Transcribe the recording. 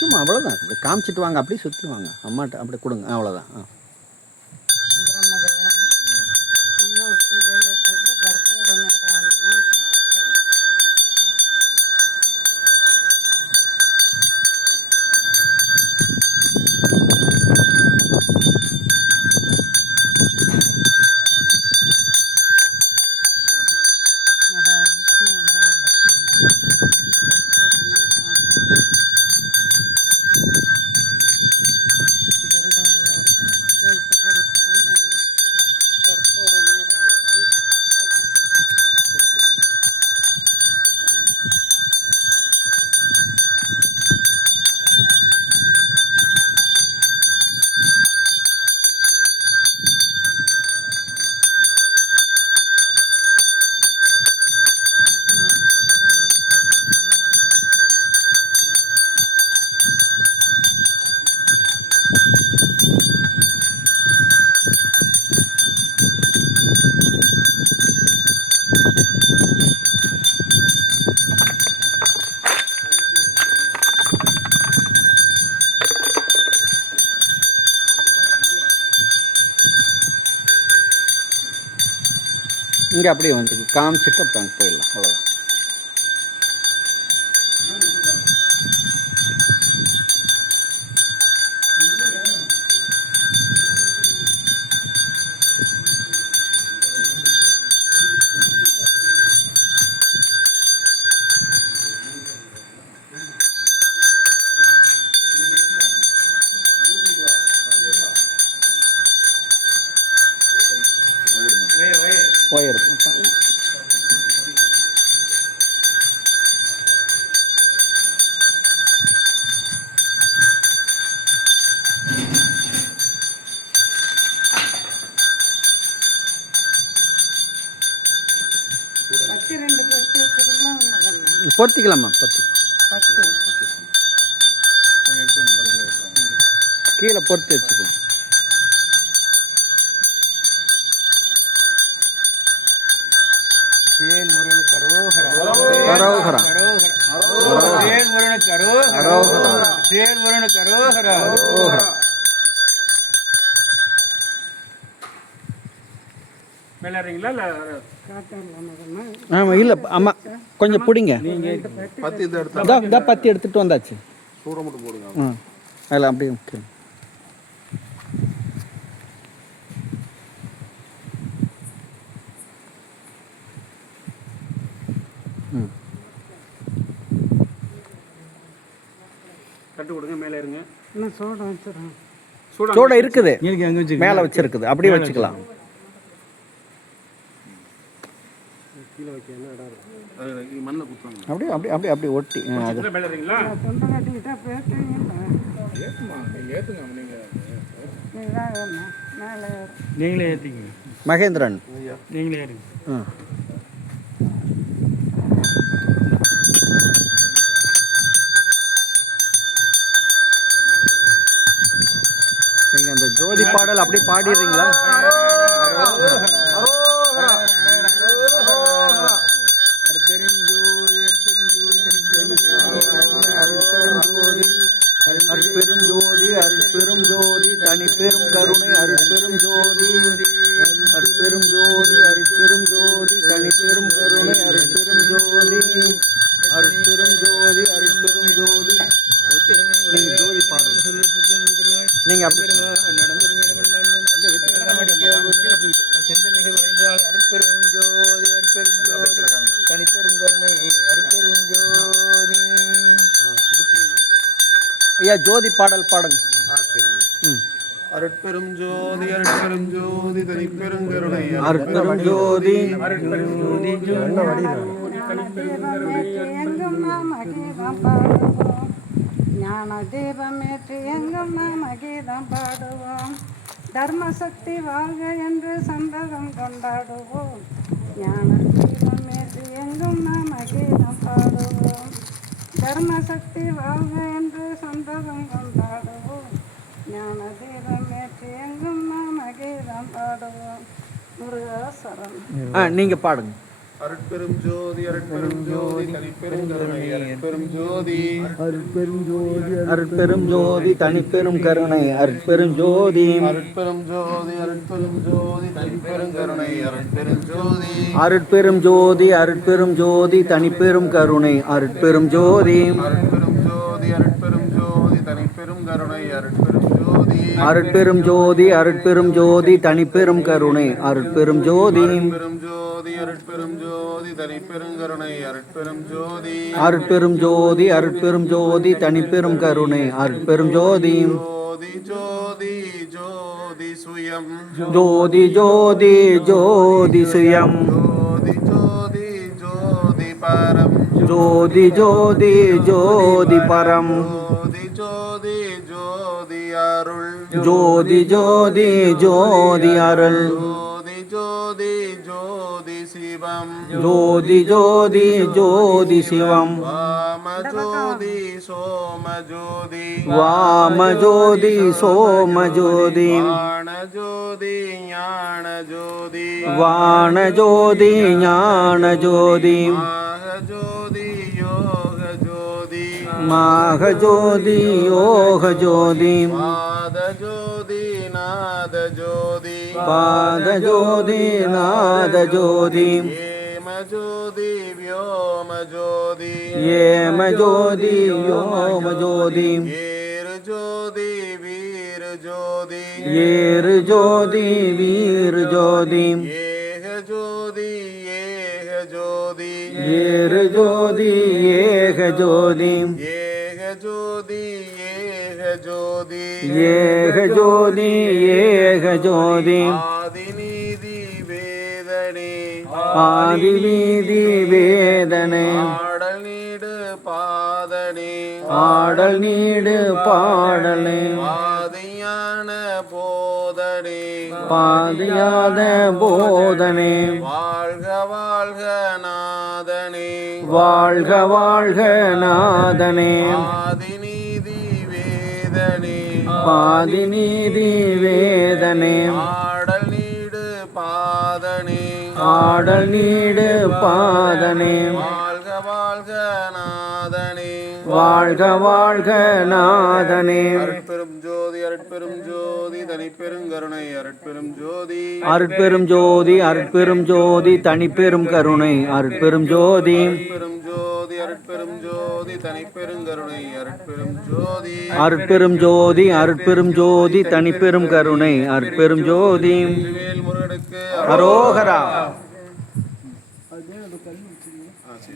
சும்மா அவ்வளோதான். இப்படி காமிச்சிட்டு வாங்க, அப்படியே சுற்றி வாங்க, அம்மாட்ட அப்படி கொடுங்க, அவ்வளோதான். இங்கே அப்படியே வந்து காமிச்சிட்டு அப்புறம் போயிடலாம், அவ்வளோதான். ஒயர் பொறுத்திக்கலாமா? கீழே பொறுத்து வச்சுக்கோங்க. ஆமாம், இல்லை அம்மா கொஞ்சம் பிடிங்க. பத்தி எடுத்துட்டு வந்தாச்சு. அதில் அப்படியே ஓகே. கட்டு கொடுங்க, மேலே இருங்க. சோடா இருக்குது, மேலே வச்சிருக்குது, அப்படியே வச்சுக்கலாம். அப்படியே அப்படியே அப்படியே அப்படியே ஒட்டி நீங்களே ஏற்றிங்க. மகேந்திரன் நீங்களே ஏறுங்க. நீங்கள் அந்த ஜோதி பாடல் அப்படியே பாடிடுறீங்களா? அருட்பெரும் ஜோதி அருட்பெரும் ஜோதி தனிப்பெரும் கருணை அருட்பெரும் ஜோதி அருட்பெரும் ஜோதி அருட்பெரும் ஜோதி தனிப்பெரும் கருணை அருட்பெரும் ஜோதி அருட்பெரும் ஜோதி அருட்பெரும் ஜோதி. நீங்கள் ஜோதி பாடல் நீங்கள் அப்படி அருட்பெரும் ஜோதி அருட்பெரும் ஜோதி தனிப்பெரும் கருணை அருட்பெரும் ஜோதி. ஐயா ஜோதி பாடல் பாடுங்க. அருட்பெரும் ஜோதி அருட்பெரும் ஜோதி தனிப்பெரும் கருணை அருட்பெரும் ஜோதி ஞான தீபமேற்றி எங்கும் நாம் கீதம் பாடுவோம். தர்மசக்தி வாழ்க என்று சந்தகம் கொண்டாடுவோம். ஞான தீபமேற்றி எங்கும் நாம் கீதம் பாடுவோம். தர்மசக்தி வாழ்க என்று சந்தகம் கொண்டாடுவோம். ஞான தீபமேற்றி எங்கும் நாம் கீதம் பாடுவோம். முருகா சரணம். நீங்கள் பாடுங்க. அருட்பெரும் ஜோதி அருட்பெரும் ஜோதி தனிப்பெரும் கருணை அருட்பெரும் ஜோதி அருட்பெரும் ஜோதி தனிப்பெரும் கருணை அருட்பெரும் ஜோதி அருட்பெரும் ஜோதி அருட்பெரும் ஜோதி தனிப்பெரும் கருணை அருட்பெரும் ஜோதி அருட்பெரும் ஜோதி அருட்பெரும் ஜோதி தனிப்பெரும் கருணை அருட்பெரும் ஜோதி அருட்பெரும் ஜோதி அருட்பெரும் ஜோதி தனிப்பெரும் கருணை அருட்பெரும் ஜோதி அருட்பெரும் ஜோதி அருட்பெரும் ஜோதி தனிப்பெரும் கருணை அருட்பெரும் ஜோதி பெரும் ஜோதி அருட்பெரும் ஜோதி தனிப்பெரும் கருணை அருட்பெரும் ஜோதி அருட்பெரும் ஜோதி அருட்பெரும் ஜோதி தனிப்பெரும் கருணை அருட்பெரும் ஜோதி ஜோதி ஜோதி ஜோதி சுயம் ஜோதி ஜோதி ஜோதி சுயம் ஜோதி ஜோதி ஜோதி பரம் ஜோதி ஜோதி ஜோதி பரம் ஜோதி ஜோதி ஜோதி அருள் ஜோதி ஜோதி ஜோதி அருள் ஜோதி ஜோதி ஜோதி சிவம் ஜோதி ஜோதி ஜோதி சிவம் வாம ஜோதி சோம ஜோதி வாம ஜோதி சோம ஜோதி ஞான ஜோதி ஞான ஜோதி வாண ஜோதி ஞான ஜோதி மாக ஜோதி யோக ஜோதி மாக ஜோதி யோக ஜோதி பாத ஜோதி நாத ஜோதி பாத ஜோதி நாத ஜோதி ஏம ஜோதி வியோம ஜோதி ஏம ஜோதி யோம ஜோதி ஏறு ஜோதி வீர ஜோதி ஏறு ஜோதி வீர் ஜோதி ஏக ஜோதி ஏக ஜோதி ஏறு ஜோதி ஏக ஜோதி ஏக ஜோதி ஏக ஜோதி ஏக ஜோதி ஏக ஜோதி ஆதிநீதி வேதனே ஆதிவீதி வேதனை ஆடல் நீடு பாதனே ஆடல் நீடு பாடலே ஆதியான போதனே பாதியாத போதனே வாழ்க வாழ்க நாதனே வாழ்க வாழ்க நாதனே ஆதிநீதி வேதனே பாதிநீதி வேதனே ஆடல் நீடு பாதனே ஆடல் நீடு பாதனே வாழ்க வாழ்க நாதனே வாழ்க வாழ்க நாதனே அருட்பெரும் ஜோதி அருட்பெரும் ஜோதி தனிப்பெரும் கருணை அருட்பெரும் ஜோதி அருட்பெரும் ஜோதி அருட்பெரும் ஜோதி தனிப்பெரும் கருணை அருட்பெரும் ஜோதி பெரும் ஜோதி அருட்பெரும் ஜோதி தனிப்பெரும் கருணை அருட்பெரும் ஜோதி அருட்பெரும் ஜோதி அருட்பெரும் ஜோதி தனிப்பெரும் கருணை அருட்பெரும் ஜோதி வேல் முருகனுக்கு அரோகரா